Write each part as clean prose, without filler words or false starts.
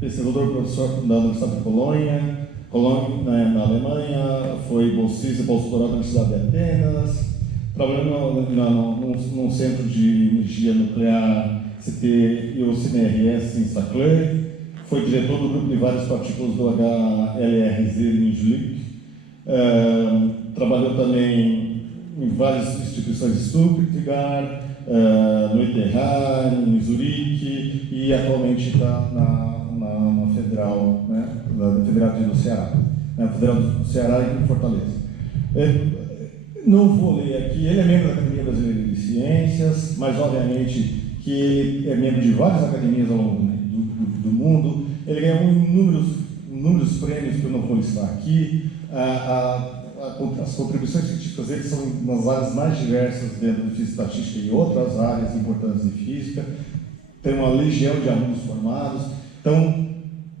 Pesquisador professor da Universidade de Colônia, na Alemanha, foi bolsista e pós-doutorado na Universidade de Atenas, trabalhando num centro de energia nuclear CT e o CNRS em Saclay, foi diretor do grupo de várias partículas do HLRZ em Jülich, trabalhou também em várias instituições de Stuttgart, no ETH, em Zurique, e atualmente está na Federal, né, da Federativa do Ceará, na Federal do Ceará e em Fortaleza. Não vou ler aqui, ele é membro da Academia Brasileira de Ciências, mas obviamente que ele é membro de várias academias ao longo do mundo. Ele ganhou inúmeros prêmios que eu não vou listar aqui. As contribuições científicas dele são nas áreas mais diversas dentro de física estatística e outras áreas importantes de física. Tem uma legião de alunos formados. Então,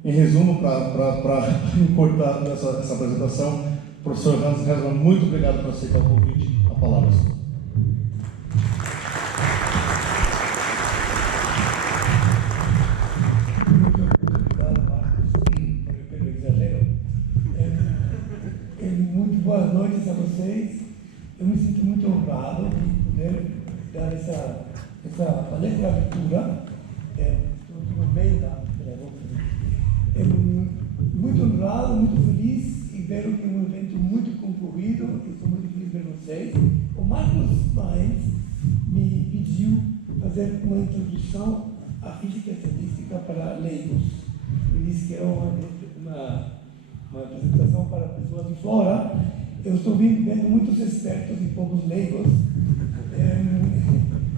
em resumo, para encurtar essa apresentação, professor Hans Hesselmann, muito obrigado por aceitar o convite. A palavra é sua. Boas noites a vocês. Eu me sinto muito honrado de poder dar essa palestra de abertura. Estou no meio da muito honrado, muito feliz e ver que é um evento muito concorrido. Estou muito feliz de ver vocês. O Marcos Mainz me pediu fazer uma introdução à física estatística para leigos. Ele disse que era uma apresentação para pessoas de fora. Eu estou vendo muitos expertos e poucos leigos,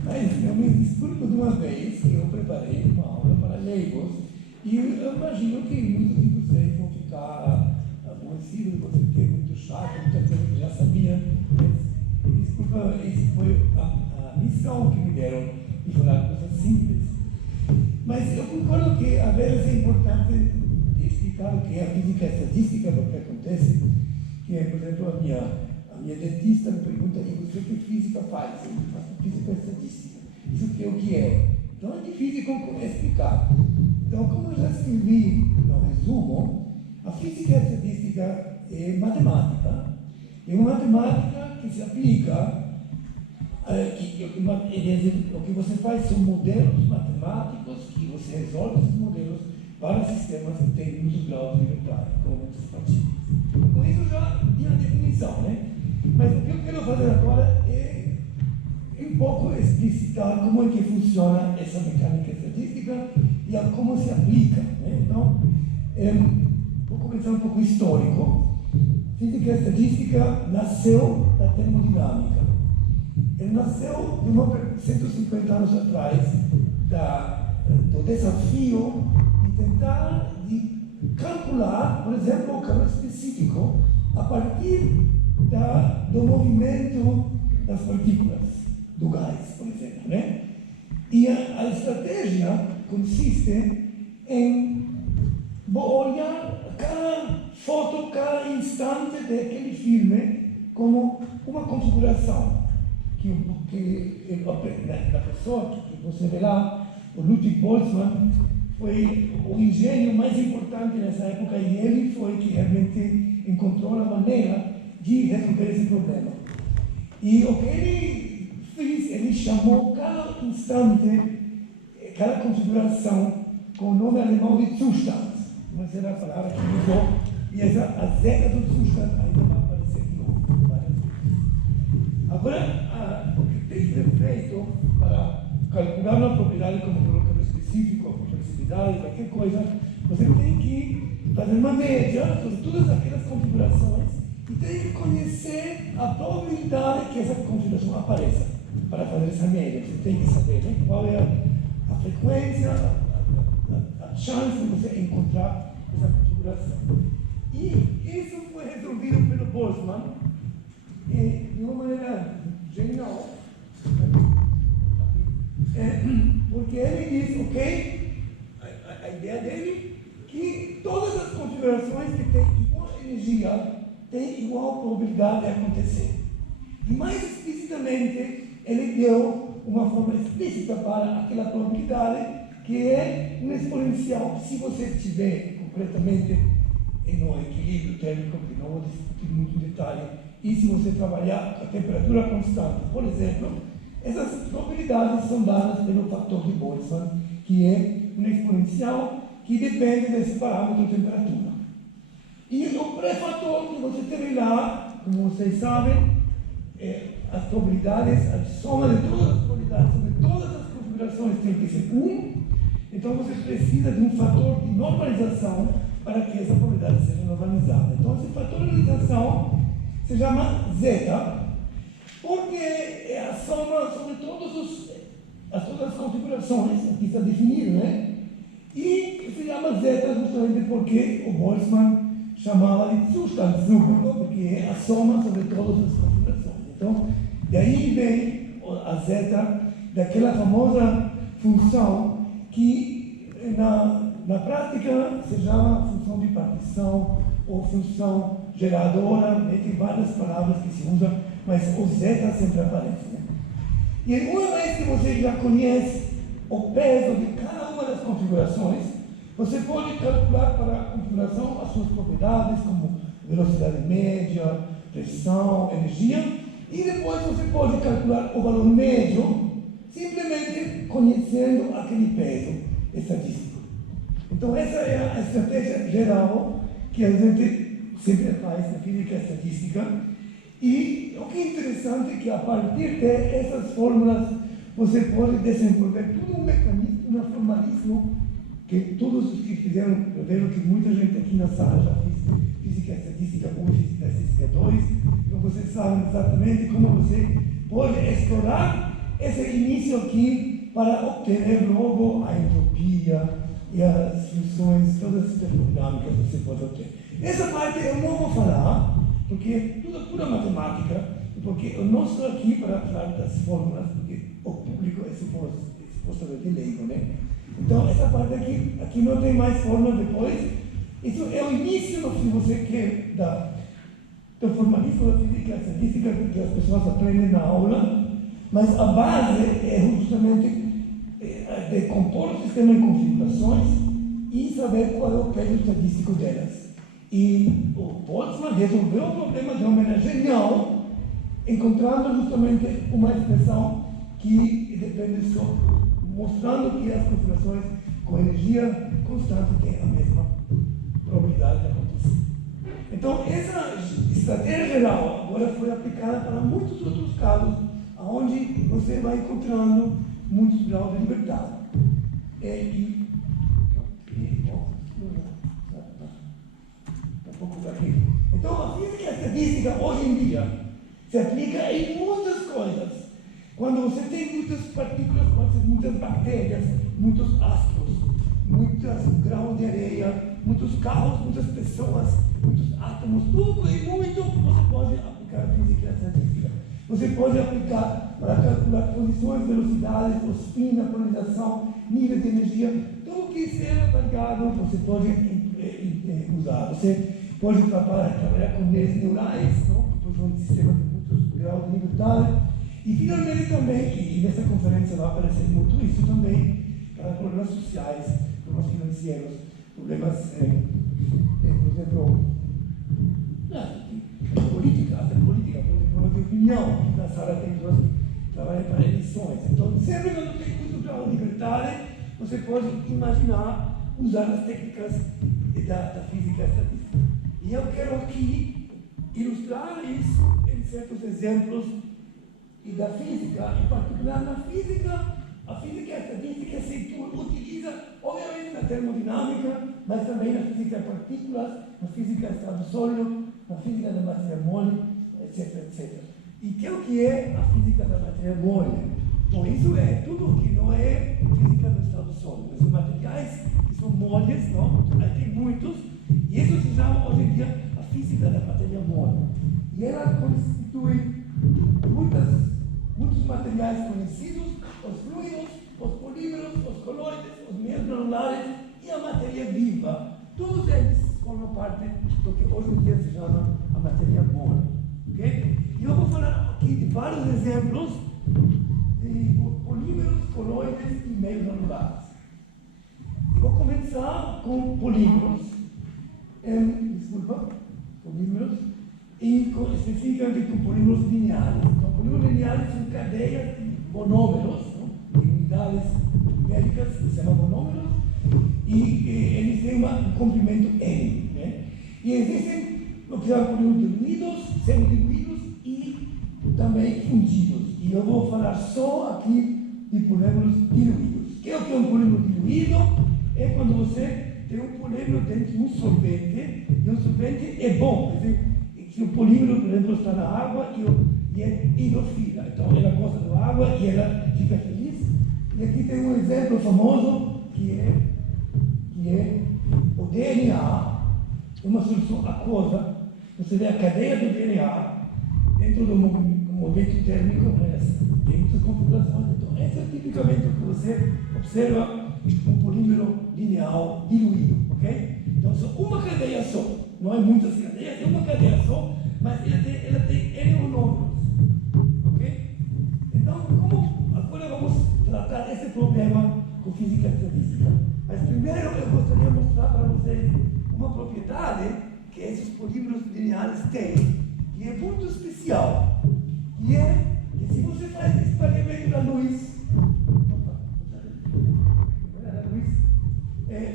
mas eu me desculpo de uma vez que eu preparei uma aula para leigos e eu imagino que muitos de vocês vão ficar aborrecidos, vão ser muito chato, muita coisa que já sabia, mas desculpa, essa foi a missão que me deram de falar coisas simples. Mas eu concordo que às vezes é importante explicar o que é a física estatística, porque acontece que, por exemplo, a minha dentista me pergunta: e você que física faz? Eu faço física estatística. Isso que é o que é? Então é difícil explicar. Então, como eu já escrevi no resumo, a física estatística é matemática. É uma matemática que se aplica, o que você faz são modelos matemáticos que você resolve esses modelos para sistemas que têm muitos graus de liberdade, como muitas partículas. Com isso já tinha a definição, né? Mas o que eu quero fazer agora é um pouco explicitar como é que funciona essa mecânica estatística e a como se aplica, né? Então, vou começar um pouco histórico. A física estatística nasceu da termodinâmica. Ele nasceu de 150 anos atrás do desafio de tentar calcular, por exemplo, o calor específico a partir do movimento das partículas, do gás, por exemplo, né? E a estratégia consiste em olhar cada foto, cada instante daquele filme como uma configuração que da pessoa que você vê lá, o Ludwig Boltzmann, foi o engenho mais importante nessa época e ele foi que realmente encontrou a maneira de resolver esse problema. E o que ele fez, ele chamou cada instante, cada configuração com o nome alemão de Zustand. Mas era a palavra que ele usou, e a zeta do Zustand ainda vai aparecer de novo várias vezes. Agora, o que tem que ser feito para calcular uma propriedade como colocamos específico, complexidade, qualquer coisa, você tem que fazer uma média sobre todas aquelas configurações e tem que conhecer a probabilidade que essa configuração apareça. Para fazer essa média, você tem que saber, né, qual é a frequência, a chance de você encontrar essa configuração. E isso foi resolvido pelo Boltzmann de uma maneira genial. Porque ele diz, ok, a ideia dele que todas as configurações que têm igual energia têm igual probabilidade de acontecer. E mais explicitamente, ele deu uma forma explícita para aquela probabilidade que é um exponencial que, se você estiver completamente no equilíbrio térmico, que não vou discutir muito em detalhe, e se você trabalhar a temperatura constante, por exemplo, essas probabilidades são dadas pelo fator de Boltzmann, que é um exponencial que depende desse parâmetro de temperatura. E o pré-fator que você tem lá, como vocês sabem, as probabilidades, a soma de todas as probabilidades sobre todas as configurações tem que ser 1. Então você precisa de um fator de normalização para que essa probabilidade seja normalizada. Então esse fator de normalização se chama zeta, porque é a soma sobre todas as configurações, aqui está definido, né? E se chama zeta justamente porque o Boltzmann chamava de Zustandssumme, porque é a soma sobre todas as configurações. Então, daí vem a zeta daquela famosa função que na prática se chama função de partição ou função geradora, né? Tem várias palavras que se usam, mas o zeta sempre aparece. Né? E uma vez que você já conhece o peso de cada uma das configurações, você pode calcular para a configuração as suas propriedades, como velocidade média, pressão, energia, e depois você pode calcular o valor médio, simplesmente conhecendo aquele peso estatístico. Então, essa é a estratégia geral que a gente sempre faz na física estatística. E o que é interessante é que, a partir dessas fórmulas, você pode desenvolver todo um mecanismo, um formalismo, que todos os que fizeram, eu vejo que muita gente aqui na sala já fez física estatística 1 e física estatística 2, então vocês sabem exatamente como você pode explorar esse início aqui para obter logo a entropia e as funções, todas as termodinâmicas que você pode obter. Essa parte eu não vou falar, porque tudo é pura matemática, porque eu não estou aqui para falar das fórmulas, porque o público é supostamente leigo, né? Então, essa parte aqui não tem mais fórmula depois. Isso é o início do que você quer do formalismo da física estatística que as pessoas aprendem na aula, mas a base é justamente de compor o sistema em configurações e saber qual é o peso estatístico delas. E o Boltzmann resolveu o problema de uma maneira genial, encontrando justamente uma expressão que depende só, mostrando que as configurações com energia constante têm a mesma probabilidade de acontecer. Então, essa estratégia geral agora foi aplicada para muitos outros casos, onde você vai encontrando muitos graus de liberdade. Então, a física estatística hoje em dia se aplica em muitas coisas. Quando você tem muitas partículas, muitas bactérias, muitos astros, muitos grãos de areia, muitos carros, muitas pessoas, muitos átomos, tudo e muito você pode aplicar a física estatística. Você pode aplicar para calcular posições, velocidades, o spin, a polarização, nível de energia, tudo que seja variável você pode usar. Você pode trabalhar com redes neurais, que são um sistema de muitos graus de liberdade. E finalmente também, e nessa conferência vai aparecer muito isso também, para problemas sociais, problemas financeiros, problemas, por exemplo, política, problemas de opinião, que na sala tem pessoas que trabalham para eleições. Então, sempre quando tem muito grau de liberdade, você pode imaginar usar as técnicas da física estatística. E eu quero aqui ilustrar isso em certos exemplos e da física, em particular na física. A física estatística se utiliza, obviamente, na termodinâmica, mas também na física de partículas, na física de estado sólido, na física da matéria mole, etc, etc. E que é a física da matéria mole? Bom, isso é tudo que não é física do estado sólido. Os materiais que são moles, não? Aí tem muitos, e isso se chama hoje em dia a física da matéria mole. E ela constitui muitos materiais conhecidos, os fluidos, os polímeros, os colóides, os meios granulares e a matéria viva. Todos eles formam parte do que hoje em dia se chama a matéria mole. Okay? E eu vou falar aqui de vários exemplos de polímeros, colóides e meios granulares. Vou começar com polímeros, polímeros, e especificamente com polímeros lineares. Então, polímeros lineares são cadeias de monômeros, de unidades numéricas que se chamam monômeros, e eles têm um comprimento n. Né? E existem o que se chama polímeros diluídos, semidiluídos e também fundidos. E eu vou falar só aqui de polímeros diluídos. O que é um polímero diluído? É quando você tem um polímero dentro de um solvente, e o solvente é bom. Quer dizer, se o polímero, por exemplo, está na água e é hidrofila. Então, ela gosta da água e ela fica feliz. E aqui tem um exemplo famoso que é o DNA, uma solução aquosa. Você vê a cadeia do DNA dentro do movimento térmico, tem muitas configurações. Então, esse é tipicamente o que você observa um polímero linear diluído, ok? Então, só uma cadeia só, não é muitas cadeias, é uma cadeia só, mas ela tem N monômeros, ok? Então, agora vamos tratar esse problema com física estadística. Mas primeiro eu gostaria de mostrar para vocês uma propriedade que esses polímeros lineares têm, que é muito especial, e é que se você faz espalhamento da luz,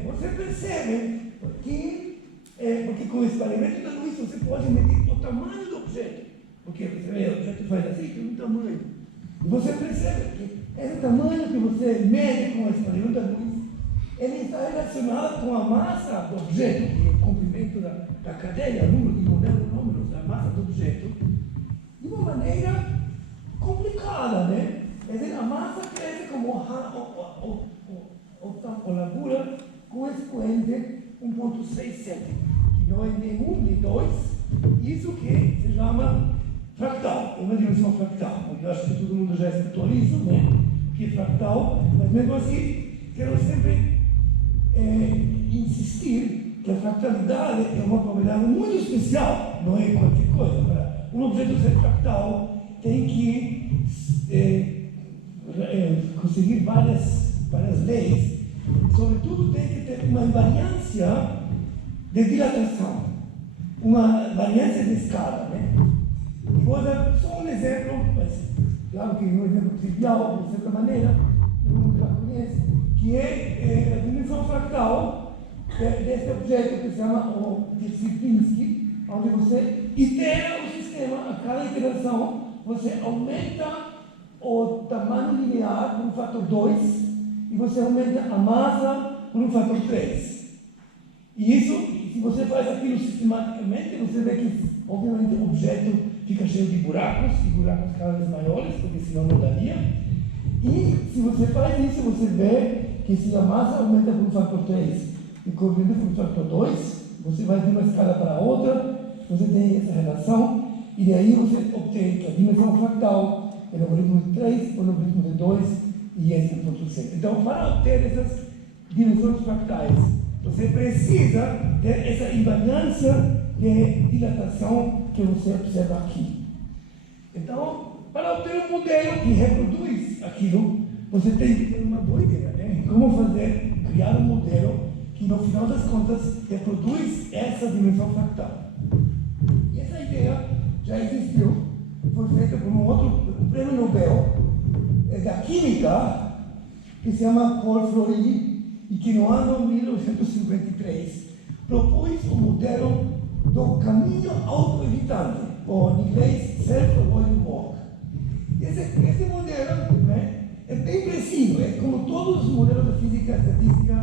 você percebe que, porque com o espalhamento da luz você pode medir o tamanho do objeto, porque você vê, o objeto faz assim, tem um tamanho, e você percebe que esse tamanho que você mede com o espalhamento da luz, ele está relacionado com a massa do objeto, que é o comprimento da cadeia, o número de monômeros da massa do objeto, de uma maneira complicada, né? Quer dizer, a massa cresce como a largura com expoente 1,67, que não é nem 1 nem 2, isso que se chama fractal, é uma dimensão fractal. Eu acho que todo mundo já escutou isso, né? Que é fractal, mas mesmo assim, quero sempre insistir que a fractalidade é uma propriedade muito especial, não é qualquer coisa. Para um objeto ser fractal, tem que conseguir várias leis, sobretudo tem que ter uma invariância de dilatação, uma variância de escala. Né? E vou dar só um exemplo, mas claro que é um exemplo trivial, de certa maneira, todo mundo já conhece, que é a dimensão fractal desse objeto que se chama o de Sierpinski, onde você itera o sistema, a cada iteração você aumenta o tamanho linear por um fator 2 e você aumenta a massa por um fator 3. E isso, se você faz aquilo sistematicamente, você vê que, obviamente, o objeto fica cheio de buracos, e buracos cada vez maiores, porque senão não daria. E se você faz isso, você vê que se a massa aumenta por um fator 3 e o comprimento por um fator 2, você vai de uma escala para outra, você tem essa relação, e daí você obtém que a dimensão fractal é logaritmo de 3, o logaritmo de 2 e esse 1,7. Então, para obter essas dimensões fractais, você precisa ter essa invariância de dilatação que você observa aqui. Então, para obter um modelo que reproduz aquilo, você tem que ter uma boa ideia, né? Como criar um modelo que, no final das contas, reproduz essa dimensão fractal. E essa ideia já existiu, foi feita por um prêmio Nobel da Química, que se chama Paul Fleury, e que no ano 1953 propôs o modelo do caminho autoevitante, ou em inglês, Self-Avoiding Walk. Esse modelo, né, é bem preciso, é como todos os modelos da física estatística,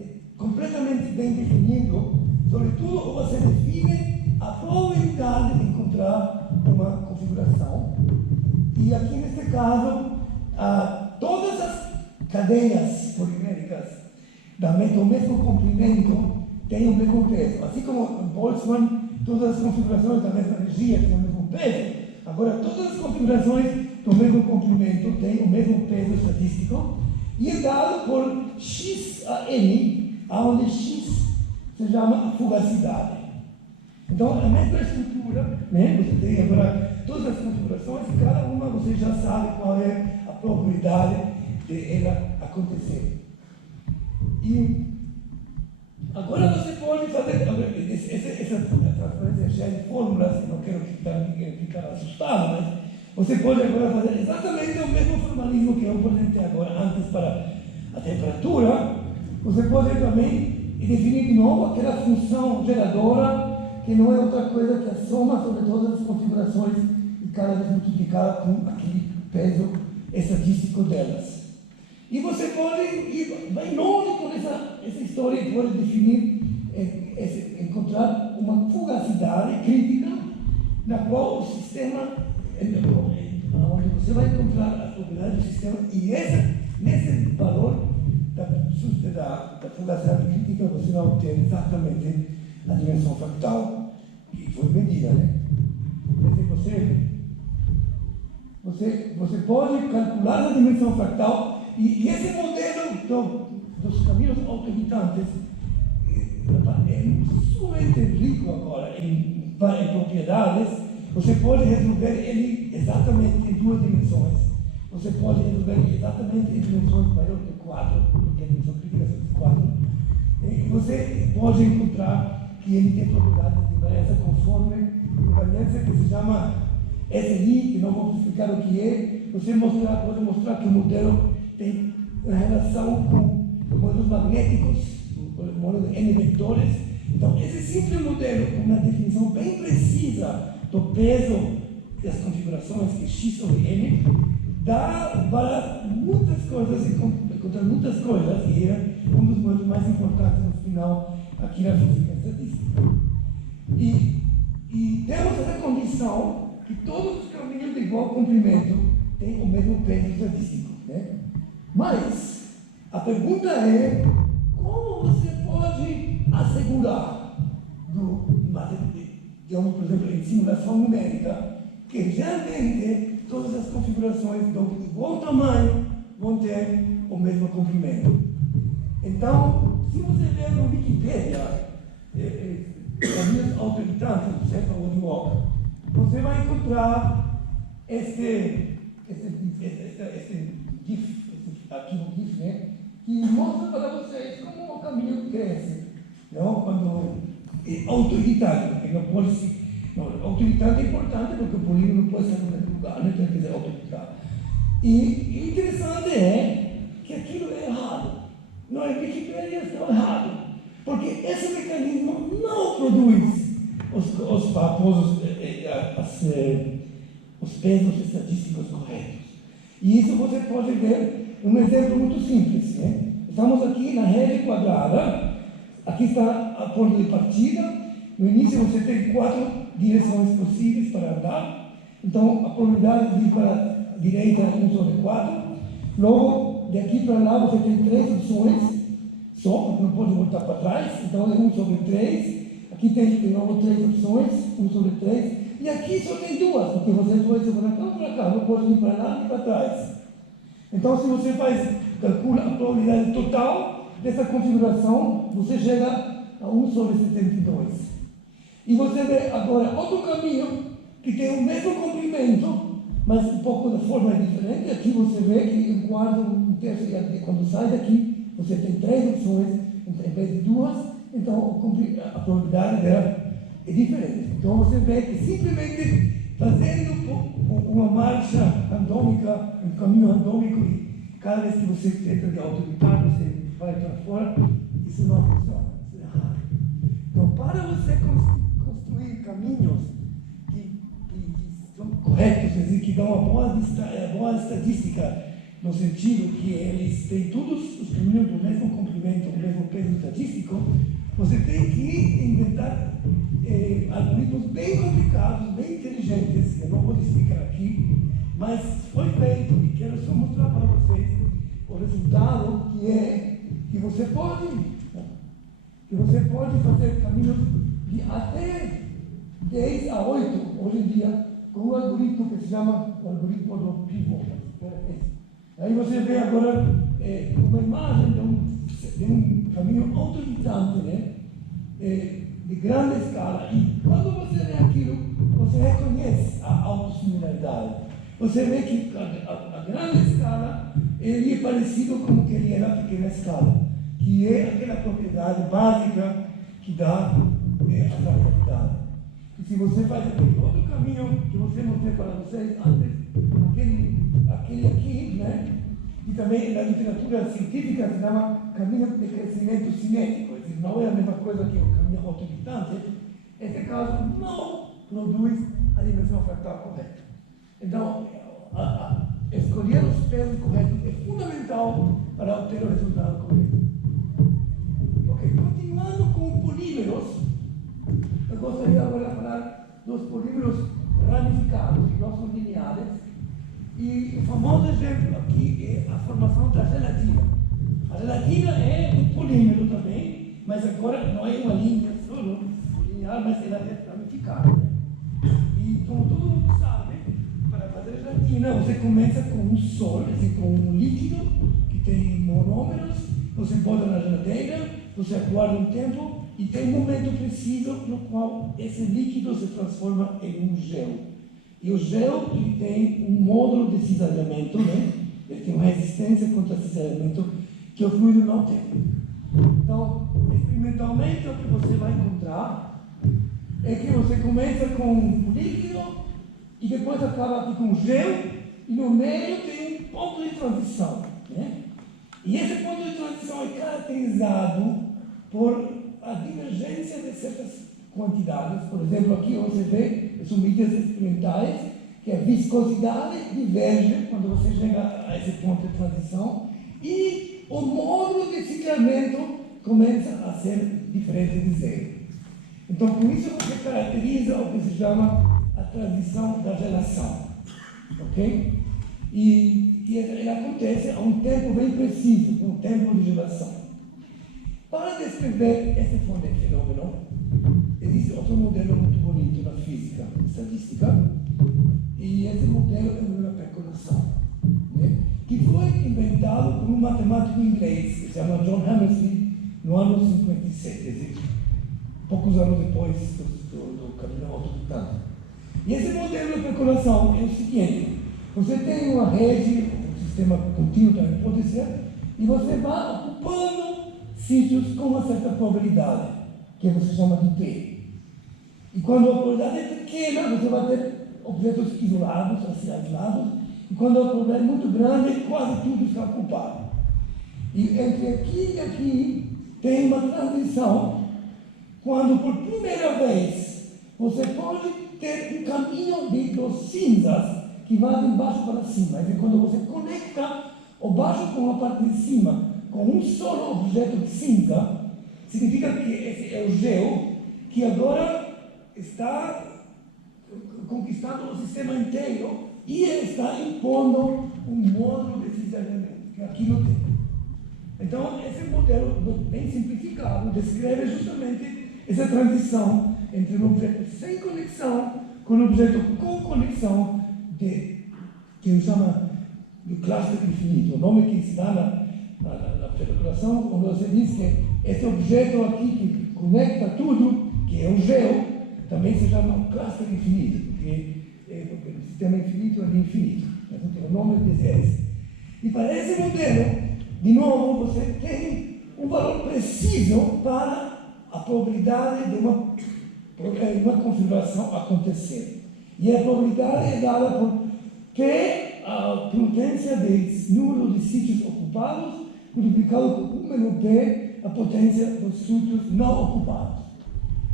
é completamente bem definido, sobretudo você define a probabilidade de encontrar uma configuração. E aqui neste caso, todas as cadeias poliméricas do mesmo comprimento têm o mesmo peso. Assim como em Boltzmann, todas as configurações da mesma energia têm o mesmo peso. Agora, todas as configurações do mesmo comprimento têm o mesmo peso estatístico e é dado por x a n, onde x se chama a fugacidade. Então, a mesma estrutura, né? Você tem agora todas as configurações e cada uma você já sabe qual é a probabilidade de ela acontecer. E Agora você pode fazer essa transferência cheia de fórmulas, não quero ficar assustado, mas você pode agora fazer exatamente o mesmo formalismo que eu apresentei agora, antes para a temperatura. Você pode também definir de novo aquela função geradora, que não é outra coisa que a soma sobre todas as configurações e cada vez multiplicada com aquele peso estatístico delas. E você pode ir bem longe com essa história e pode definir, encontrar uma fugacidade crítica na qual o sistema, onde você vai encontrar a propriedade do sistema, e nesse valor da fugacidade crítica você vai obter exatamente a dimensão fractal que foi medida, né? Você pode calcular a dimensão fractal. E esse modelo dos caminhos autoevitantes é sumamente rico agora em propriedades. Você pode resolver ele exatamente em duas dimensões. Você pode resolver ele exatamente em dimensões maiores que 4, porque a dimensão crítica é 4. E você pode encontrar que ele tem propriedades de invariância conforme invariância que se chama SI, que não vou explicar o que é. Você pode mostrar que o modelo tem uma relação com modelos magnéticos, o modelo de N vetores. Então, esse simples modelo, com uma definição bem precisa do peso das configurações, que é X sobre N, dá para muitas coisas, encontrar muitas coisas, e é um dos modelos mais importantes no final aqui na física estatística. E temos essa condição que todos os caminhos de igual comprimento têm o mesmo peso estatístico, né? Mas a pergunta é como você pode assegurar, digamos, por exemplo, em simulação numérica, que realmente todas as configurações de igual tamanho vão ter o mesmo comprimento. Então, se você ver no Wikipedia, caminhos autoevitantes, certo? Ou Walker, você vai encontrar este arquivo GIF, né, que mostra para vocês como o caminho cresce, não? Quando é autoeditado, porque não pode ser. Autoeditado é importante porque o polígono não pode ser no mesmo lugar, né? Tem que ser autoeditado. E interessante é que aquilo é errado. Não é Wikipedia, está errado. Porque esse mecanismo não produz os famosos os pesos estatísticos corretos. E isso você pode ver um exemplo muito simples, né? Estamos aqui na rede quadrada, aqui está a ponto de partida. No início você tem 4 direções possíveis para andar, então a probabilidade de ir para a direita é 1 sobre 4. Logo, daqui para lá você tem 3 opções, só, porque não pode voltar para trás, então é 1 sobre 3. Aqui tem de novo 3 opções, 1 sobre 3. E aqui só tem 2, porque você pode ir para cá ou para cá, não pode ir para lá nem para trás. Então, se você calcula a probabilidade total dessa configuração, você chega a 1 sobre 72. E você vê agora outro caminho que tem o mesmo comprimento, mas um pouco da forma diferente. Aqui você vê que um quarto, um terço, e quando sai daqui, você tem 3 opções em vez de 2, então a probabilidade dela é diferente. Então você vê que simplesmente fazendo uma marcha randômica, um caminho randômico, e cada vez que você tenta de autoevitar, você vai para fora, isso não funciona, isso é errado. Então, para você construir caminhos que são corretos, quer dizer, que dão uma boa estatística, no sentido que eles têm todos os caminhos do mesmo comprimento, do mesmo peso estatístico, você tem que inventar algoritmos bem complicados, bem inteligentes. Eu não vou explicar aqui, mas foi feito e quero só mostrar para vocês o resultado, que é que você pode fazer caminhos de até 10 a 8 hoje em dia com um algoritmo que se chama o algoritmo do pivô. Aí você vê agora uma imagem de um caminho autoevitante, né? De grande escala. E quando você vê aquilo, você reconhece a autossimilaridade. Você vê que a grande escala ele é parecido com o que ele era a pequena escala. que é aquela propriedade básica que dá a fractalidade. E se você faz aquele outro caminho que você mostrei para vocês antes, aquele aqui, né? E também na literatura científica se chama caminho de crescimento cinético, quer dizer, não é a mesma coisa que o caminho autolitante. Esse caso não produz a dimensão fractal correta. Então, escolher os pesos corretos é fundamental para obter o resultado correto. Ok, continuando com polímeros, eu gostaria agora de falar dos polímeros ramificados, que não são lineares. E o famoso exemplo aqui é a formação da gelatina. A gelatina é um polímero também, mas agora não é uma linha só linear, mas ela é ramificada. E como todo mundo sabe, para fazer gelatina você começa com um solo, quer dizer, com um líquido que tem monômeros, você bota na geladeira, você aguarda um tempo e tem um momento preciso no qual esse líquido se transforma em um gel. E o gel ele tem um módulo de cisalhamento, né? Ele tem uma resistência contra cisalhamento que o fluido não tem. Então, experimentalmente, o que você vai encontrar é que você começa com um líquido e depois acaba aqui com gel e no meio tem um ponto de transição, né? E esse ponto de transição é caracterizado por a divergência de certas quantidades. Por exemplo, aqui você vê, são medidas experimentais, que a viscosidade diverge quando você chega a esse ponto de transição e o módulo de ciclamento começa a ser diferente de zero. Então, com isso você caracteriza o que se chama a transição da gelação. Ok? E ela acontece a um tempo bem preciso, um tempo de gelação. Para descrever esse fenômeno, existe outro modelo muito bonito na física estatística, e esse modelo é o modelo da percolação, né? Que foi inventado por um matemático inglês que se chama John Hammersley no ano 57, quer dizer, poucos anos depois do caminho autolitante. E esse modelo de percolação é o seguinte: você tem uma rede, um sistema contínuo também pode ser, e você vai ocupando sítios com uma certa probabilidade, que você chama de P. E quando a probabilidade é pequena, você vai ter objetos isolados, assim, aislados, e quando a probabilidade é muito grande, quase tudo está ocupado. E entre aqui e aqui tem uma transição, quando por primeira vez você pode ter um caminho de dos cinzas que vai de baixo para cima. Quer dizer, quando você conecta o baixo com a parte de cima com um só objeto de cinza, significa que esse é o gel que agora está conquistando o sistema inteiro e está impondo um módulo de cisalhamento, que aqui não tem. Então, esse modelo, bem simplificado, descreve justamente essa transição entre um objeto sem conexão com um objeto com conexão, que se chama de cluster infinito. O nome que se dá na percolação, quando você diz que esse objeto aqui que conecta tudo, que é o gel, também se chama um cluster infinito, porque o sistema infinito é de infinito. Então tem o nome de esse. E para esse modelo, de novo, você tem um valor preciso para a probabilidade de uma configuração acontecer. E a probabilidade é dada por que a potência de número de sítios ocupados multiplicado por 1 menos P, a potência dos sítios não ocupados.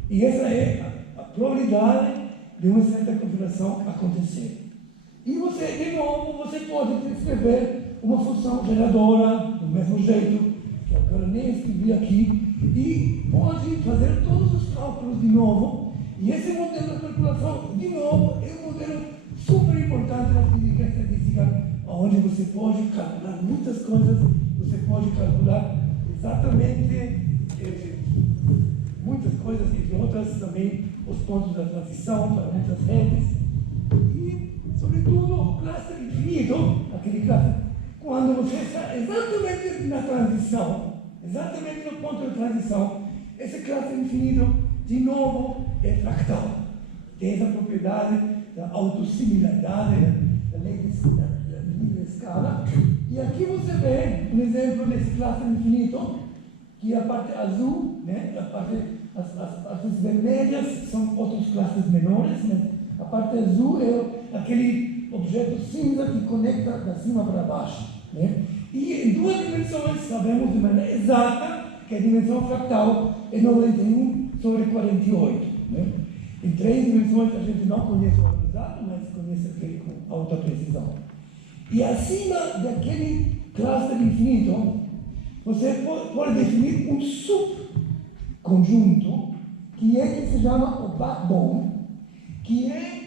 E essa é a probabilidade de uma certa configuração acontecer. E você, de novo, você pode escrever uma função geradora do mesmo jeito, que eu agora nem escrevi aqui, e pode fazer todos os cálculos de novo. E esse modelo de calculação, de novo, é um modelo super importante na física estatística, onde você pode calcular muitas coisas, você pode calcular exatamente muitas coisas, entre outras também os pontos da transição para muitas redes, e, sobretudo, o cluster infinito, aquele cluster, quando você está exatamente na transição, exatamente no ponto de transição, esse cluster infinito, de novo, é fractal. Tem essa propriedade da autossimilaridade, da lei de escala. E aqui você vê um exemplo desse cluster infinito, que a parte azul, né, as partes vermelhas são outras classes menores, mas a parte azul é aquele objeto cinza que conecta da cima para baixo. Né? E em duas dimensões sabemos de maneira exata que a dimensão fractal é 91/48. Né? Em três dimensões a gente não conhece o valor exato, mas conhece aquele com alta precisão. E acima daquele cluster infinito, você pode definir um subconjunto que se chama o backbone, que é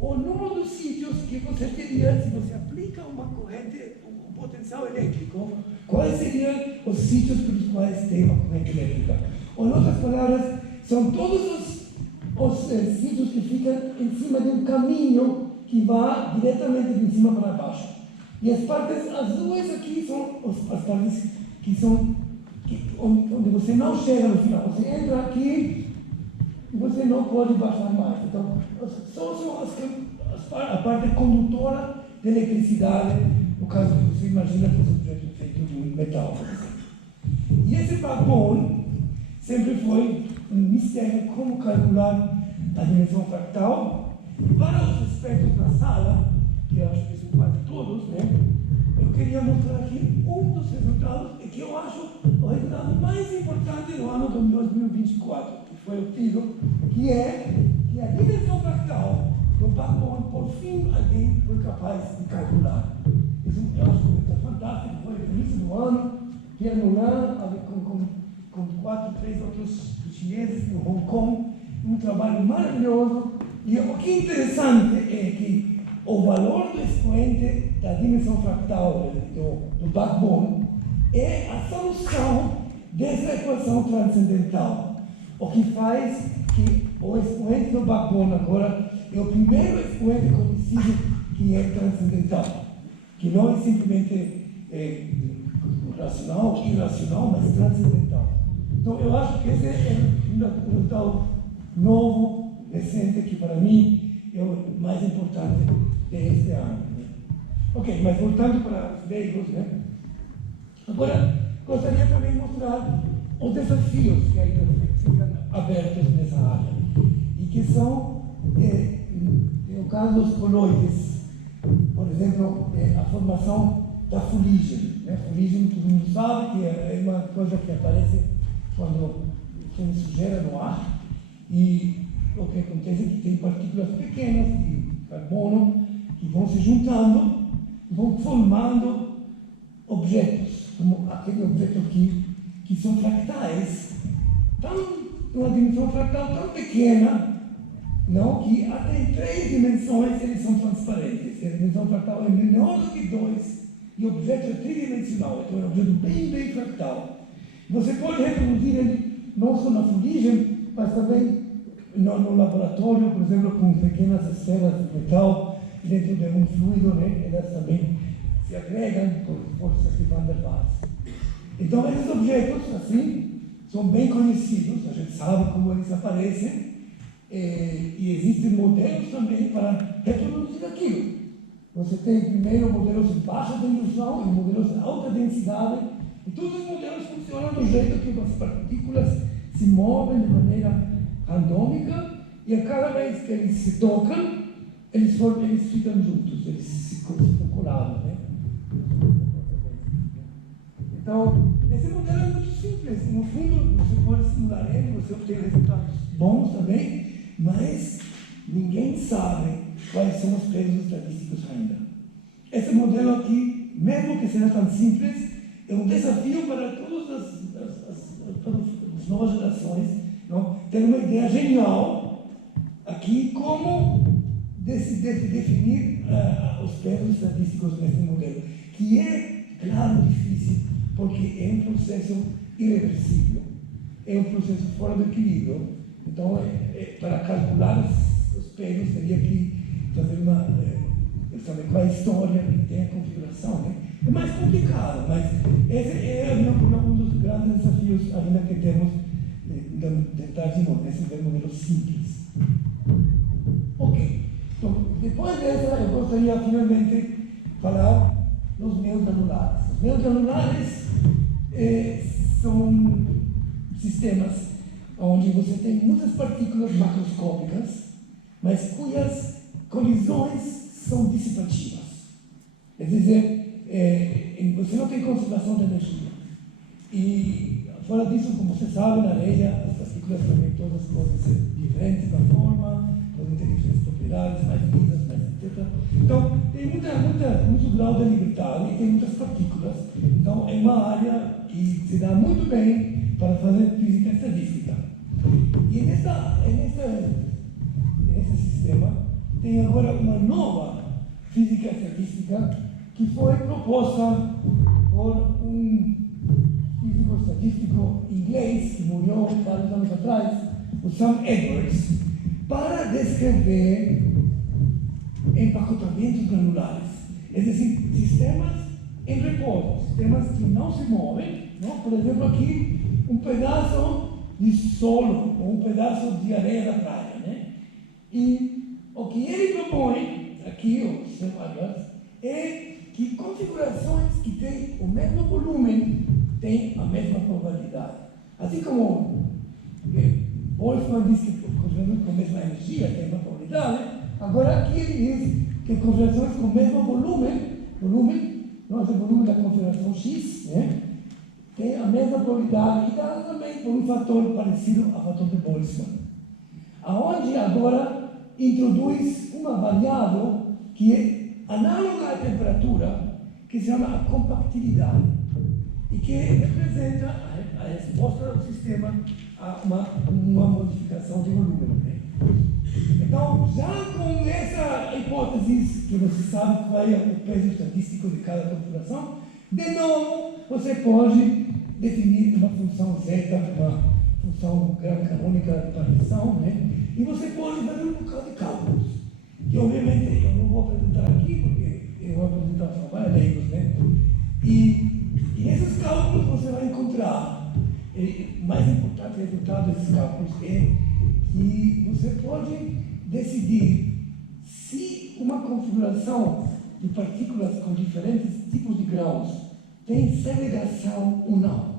o número dos sítios que você teria se você aplica uma corrente, um potencial elétrico. Quais seriam os sítios pelos quais tem uma corrente elétrica? Ou, em outras palavras, são todos os sítios que ficam em cima de um caminho que vai diretamente de cima para baixo. E as partes azuis aqui são as partes onde você não chega no final. Você entra aqui e você não pode baixar mais. Então, são a parte condutora de eletricidade, no caso que você imagina que esse objeto é feito de um metal. E esse backbone sempre foi um mistério como calcular a dimensão fractal. Para os aspectos da sala, que eu acho que são quase todos, né? Eu queria mostrar aqui um dos resultados que eu acho o resultado mais importante do ano de 2024, que foi obtido, que é que a dimensão fractal do backbone, por fim, alguém foi capaz de calcular. Isso eu acho que é fantástico. Foi no início do ano, Pierre Moulin, com 3 outros chineses em Hong Kong, um trabalho maravilhoso. E o que é interessante é que o valor do expoente da dimensão fractal do backbone é a solução dessa equação transcendental. O que faz que o expoente do backbone agora é o primeiro expoente conhecido que é transcendental, que não é simplesmente racional, irracional, mas transcendental. Então eu acho que esse é um resultado novo, recente, que para mim é o mais importante deste ano. Né? Ok, mas voltando para os leigos, né? Agora gostaria também de mostrar os desafios que ainda ficam abertos nessa área, e que são, no caso dos coloides, por exemplo, a formação da fuligem. Né? Fuligem, todo mundo sabe que é uma coisa que aparece quando tem sujeira no ar, e o que acontece é que tem partículas pequenas de carbono que vão se juntando e vão formando objetos, como aquele objeto aqui, que são fractais, uma dimensão fractal tão pequena, não, que até em 3 dimensões eles são transparentes. A dimensão fractal é menor do que 2 e o objeto é tridimensional, então é um objeto bem fractal. Você pode reproduzir ele não só na fuligem, mas também no laboratório, por exemplo, com pequenas esferas de metal dentro de um fluido, né? Elas também se agregam por forças de Van der Waals. Então, esses objetos, assim, são bem conhecidos, a gente sabe como eles aparecem, e existem modelos também para reproduzir aquilo. Você tem primeiro modelos de baixa densão e modelos de alta densidade, e todos os modelos funcionam do jeito que as partículas se movem de maneira randômica, e a cada vez que eles se tocam, eles ficam juntos, eles ficam colados, né? Então, esse modelo é muito simples. No fundo, você pode simular ele, você obtém resultados bons também, mas ninguém sabe quais são os pesos estatísticos ainda. Esse modelo aqui, mesmo que seja tão simples, é um desafio para todas as novas gerações. Não? Ter uma ideia genial aqui como definir os pesos estatísticos nesse modelo, que é, claro, difícil, porque é um processo irreversível, é um processo fora do equilíbrio. Então, para calcular os pesos, teria que fazer saber qual é a história que tem a configuração. Né? É mais complicado, mas esse é, na minha opinião, um dos grandes desafios ainda que temos tentar desenvolver esse modelo simples. Ok, então, depois dessa, eu gostaria finalmente falar dos meios anulares. Os meios anulares são sistemas onde você tem muitas partículas macroscópicas, mas cujas colisões são dissipativas. Quer dizer, você não tem conservação de energia. E, fora disso, como você sabe, na areia, as partículas também todas podem ser diferentes na forma, podem ter diferentes propriedades, mais lisas, mais etc. Então, tem muito grau de liberdade e tem muitas partículas. Então, é uma área que se dá muito bem para fazer física estadística. E nesse sistema tem agora uma nova física estadística que foi proposta por um físico estatístico inglês que morreu vários anos atrás, o Sam Edwards, para descrever empacotamentos granulares, é decir, sistemas em repouso, sistemas que não se movem, não? Por exemplo, aqui um pedaço de solo ou um pedaço de areia da praia, né? E o que ele propõe aqui, o Sam Edwards, é que configurações que têm o mesmo volume têm a mesma probabilidade. Assim como Boltzmann diz que configurações com a mesma energia têm uma probabilidade, agora aqui ele diz que configurações com o mesmo volume, não é o volume da configuração X, né? Tem a mesma probabilidade e dada também por um fator parecido ao fator de Boltzmann. Aonde agora introduz uma variável que é análoga à temperatura, que se chama a compactilidade, e que representa a resposta do sistema a uma modificação de volume. Né? Então, já com essa hipótese, que você sabe qual é o peso estatístico de cada configuração, de novo, você pode definir uma função zeta, uma função grande canônica de partição, né? E você pode fazer um bocado de cálculos, que obviamente eu não vou apresentar aqui, porque é uma apresentação para leigos, né? E nesses cálculos você vai encontrar, o mais importante resultado desses cálculos é que você pode decidir se uma configuração de partículas com diferentes tipos de graus tem segregação ou não.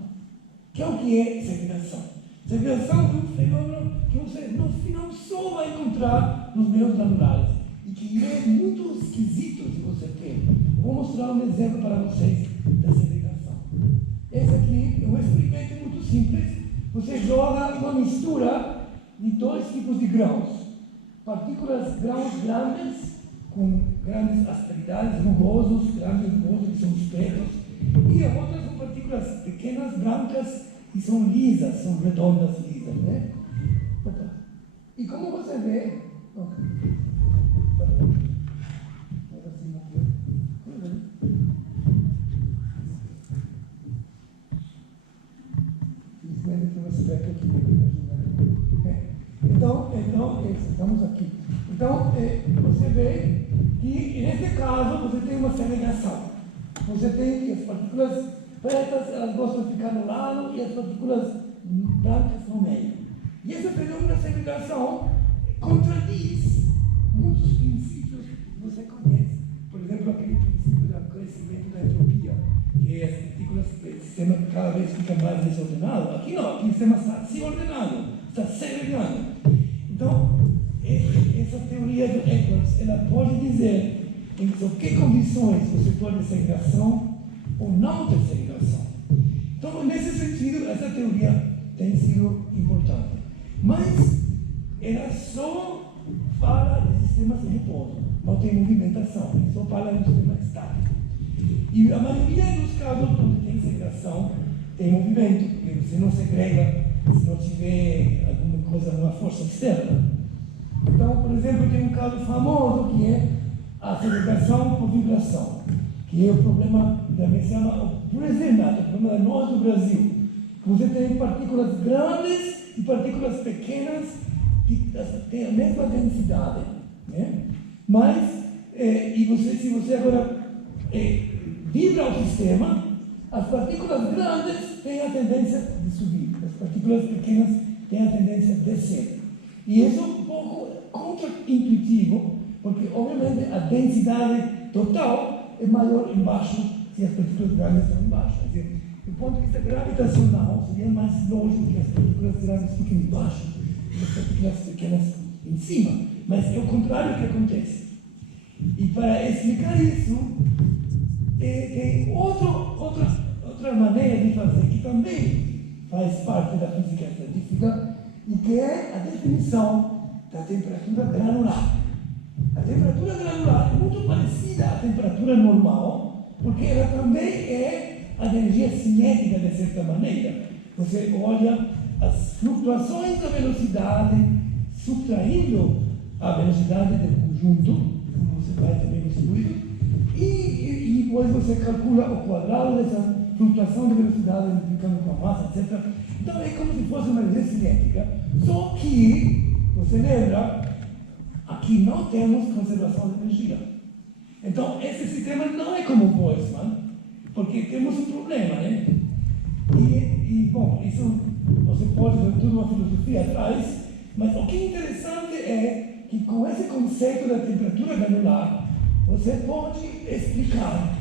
Que é o que é segregação? Segregação é um fenômeno que você, no final, só vai encontrar nos meios granulares e que é muito esquisito se você tem. Eu vou mostrar um exemplo para vocês da segregação. Esse aqui é um experimento muito simples. Você joga uma mistura de dois tipos de grãos. Grãos grandes, com grandes asperidades, grandes rugosos, que são os pretos, e as outras são partículas pequenas, brancas, e são lisas, são redondas, lisas, né? E como você vê, estamos aqui. Então, você vê que, nesse caso, você tem uma segregação. Você tem que as partículas pretas, elas gostam de ficar no lado e as partículas brancas no meio. E esse fenômeno da segregação contradiz muitos princípios que você conhece. Por exemplo, aquele princípio do crescimento da entropia, que as partículas, o sistema cada vez fica mais desordenado. Aqui não, aqui o sistema está se ordenando, está segregando. Então, essa teoria do Edwards, ela pode dizer em que condições você pode ter segregação ou não ter segregação. Então, nesse sentido, essa teoria tem sido importante. Mas ela só fala de sistemas em repouso, não tem movimentação, ela só fala de um sistema estático. E a maioria dos casos onde tem segregação, tem movimento, porque você não segrega se não tiver alguma coisa, uma força externa. Então, por exemplo, tem um caso famoso que é a segregação por vibração, que é o problema, também se chama o Bresenat, o problema da nós do Brasil. Você tem partículas grandes e partículas pequenas que têm a mesma densidade, né? Mas, se você agora vibra o sistema, as partículas grandes têm a tendência de subir, as partículas pequenas têm a tendência de descer. E isso é um pouco contra-intuitivo, porque, obviamente, a densidade total é maior embaixo se as partículas grandes estão embaixo. do ponto de vista gravitacional, seria mais lógico que as partículas grandes fiquem embaixo e as partículas pequenas em cima. Mas é o contrário que acontece. E para explicar isso, tem outra maneira de fazer, que também faz parte da física estatística, e que é a definição da temperatura granular. A temperatura granular é muito parecida à temperatura normal, porque ela também é a energia cinética, de certa maneira. Você olha as flutuações da velocidade, subtraindo a velocidade do conjunto, como você vai também nos fluidos, e depois você calcula o quadrado dessa flutuação de velocidade multiplicando com a massa, etc. Então é como se fosse uma energia cinética, só que, você lembra, aqui não temos conservação de energia. Então esse sistema não é como o Boltzmann, porque temos um problema, né? Bom, isso você pode ver toda uma filosofia atrás, mas o que é interessante é que com esse conceito da temperatura granular, você pode explicar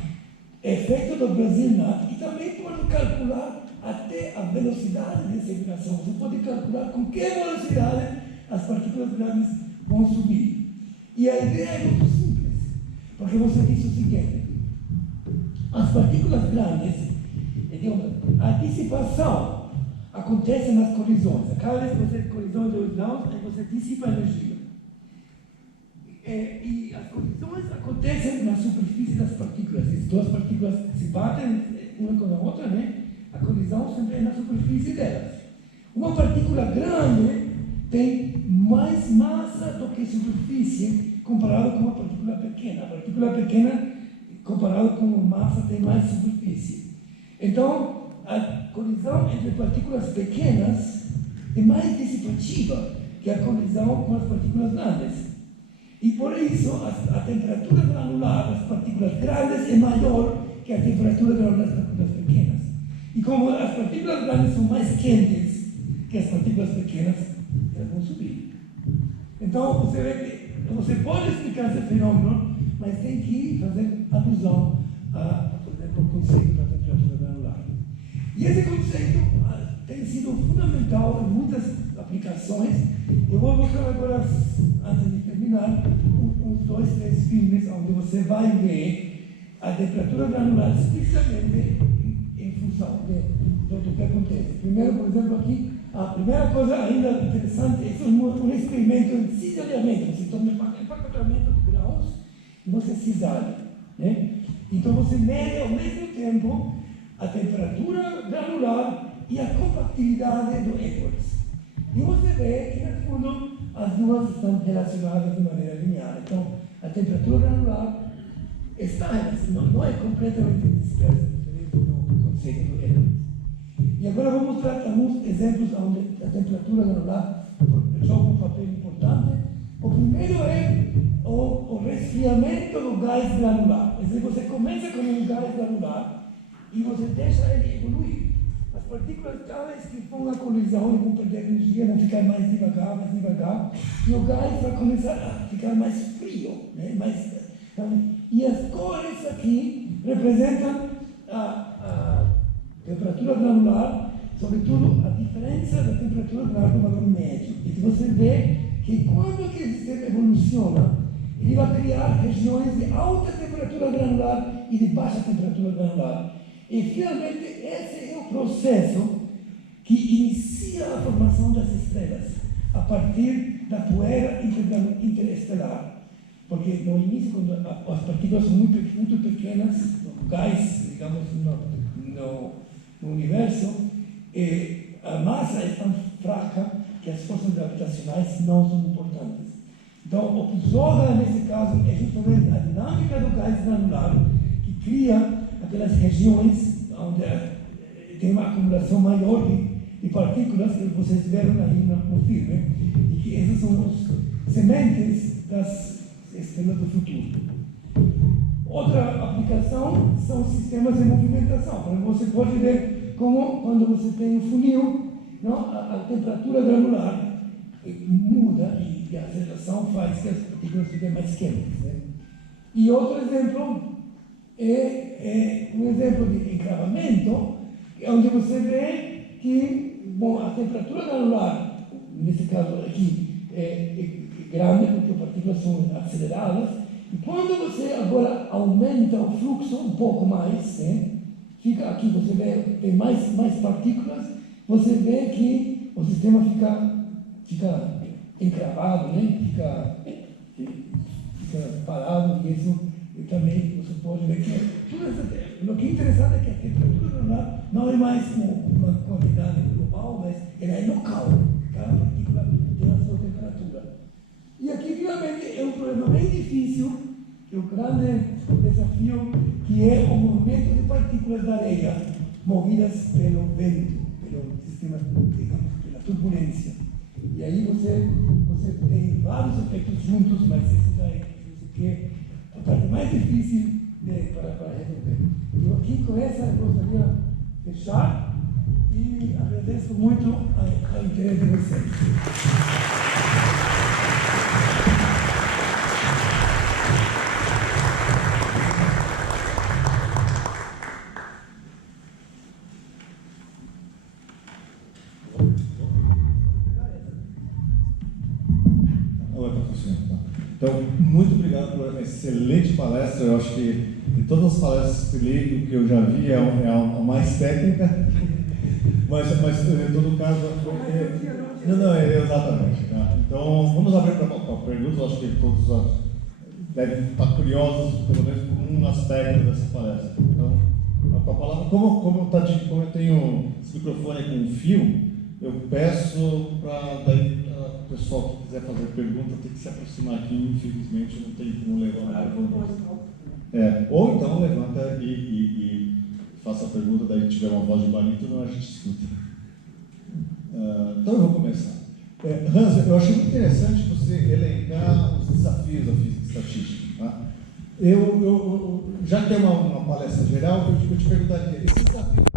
o efeito do Brazil-Natt e também pode calcular até a velocidade de segregação. Você pode calcular com que velocidade as partículas grandes vão subir. E a ideia é muito simples, porque você diz o seguinte: as partículas grandes, a dissipação acontece nas colisões. Cada vez que você colisão de dois lados, você dissipa energia. E as colisões acontecem na superfície das partículas. As duas partículas se batem uma com a outra, né? A colisão sempre é na superfície delas. Uma partícula grande tem mais massa do que superfície comparado com uma partícula pequena. A partícula pequena, comparado com massa, tem mais superfície. Então, a colisão entre partículas pequenas é mais dissipativa que a colisão com as partículas grandes. E por isso, a temperatura granular das partículas grandes é maior que a temperatura granular das partículas pequenas. E como as partículas grandes são mais quentes que as partículas pequenas, elas vão subir. Então, você vê que você pode explicar esse fenômeno, mas tem que fazer alusão por exemplo, ao conceito da temperatura granular. E esse conceito tem sido fundamental em muitas aplicações. Eu vou mostrar agora, antes de terminar, uns 2, 3 filmes onde você vai ver a temperatura granular especialmente em função do que acontece. Primeiro, por exemplo, aqui, a primeira coisa ainda interessante é um experimento em cisalhamento. Você toma empacotamento de grãos e você cisalha, né? Então você mede ao mesmo tempo a temperatura granular e a compatibilidade do Edwards. E você vê que, no fundo, as duas estão relacionadas de maneira linear. Então, a temperatura granular está, não é completamente dispersa, diferente do conceito do Edwards. E agora vou mostrar alguns exemplos onde a temperatura granular joga um papel importante. O primeiro é o resfriamento do gás granular. Quer dizer, você começa com um gás granular e você deixa ele evoluir. As partículas, cada vez que vão na colisão e vão perder energia, vão ficar mais devagar, e o gás vai começar a ficar mais frio, né? E as cores aqui representam a temperatura granular, sobretudo a diferença da temperatura granular do valor médio. E você vê que quando que o sistema evoluciona, ele vai criar regiões de alta temperatura granular e de baixa temperatura granular. E, finalmente, esse é o processo que inicia a formação das estrelas, a partir da poeira interestelar. Porque, no início, quando as partículas são muito pequenas, o gás, digamos, no universo, a massa é tão fraca que as forças gravitacionais não são importantes. Então, o que joga, nesse caso, é justamente a dinâmica do gás granular, que cria aquelas regiões onde tem uma acumulação maior de partículas que vocês viram aí no filme, e que essas são as sementes das estrelas do futuro. Outra aplicação são sistemas de movimentação. Você pode ver como, quando você tem um funil, não, a temperatura granular muda e a aceleração faz que as partículas fiquem mais quentes, né? E outro exemplo é um exemplo de encravamento, onde você vê que, bom, a temperatura granular, nesse caso aqui, é grande, porque as partículas são aceleradas, e quando você agora aumenta o fluxo um pouco mais, fica aqui, você vê, tem mais partículas, você vê que o sistema fica encravado, fica parado, e isso também você pode ver que o que é interessante é que a temperatura granular não é mais uma quantidade global, mas ela é local. Cada partícula tem a sua temperatura. E aqui realmente é um problema bem difícil, que é o grande desafio, que é o movimento de partículas da areia movidas pelo vento, pelo sistema, digamos, pela turbulência. E aí você tem vários efeitos juntos, mas esse daí que é a parte mais difícil para resolver. Eu aqui com essa eu gostaria de fechar e agradeço muito a interesse de vocês. Então, muito obrigado por uma excelente palestra. Eu acho que de todas as palestras que eu já vi, é a mais técnica, mas em todo caso... Não, exatamente. Tá? Então, vamos abrir para perguntas. Eu acho que todos devem estar curiosos, pelo menos, por um aspecto dessa palestra. Então, a palavra, como eu tenho esse microfone com um fio, eu peço para o pessoal que quiser fazer pergunta tem que se aproximar aqui, infelizmente não tem como levantar. Ou então levanta e faça a pergunta, daí tiver uma voz de barítono, a gente escuta. Então eu vou começar. Hans, eu achei muito interessante você elencar os desafios da física estatística. Tá? Eu já que é uma palestra geral, eu te perguntaria, esses desafios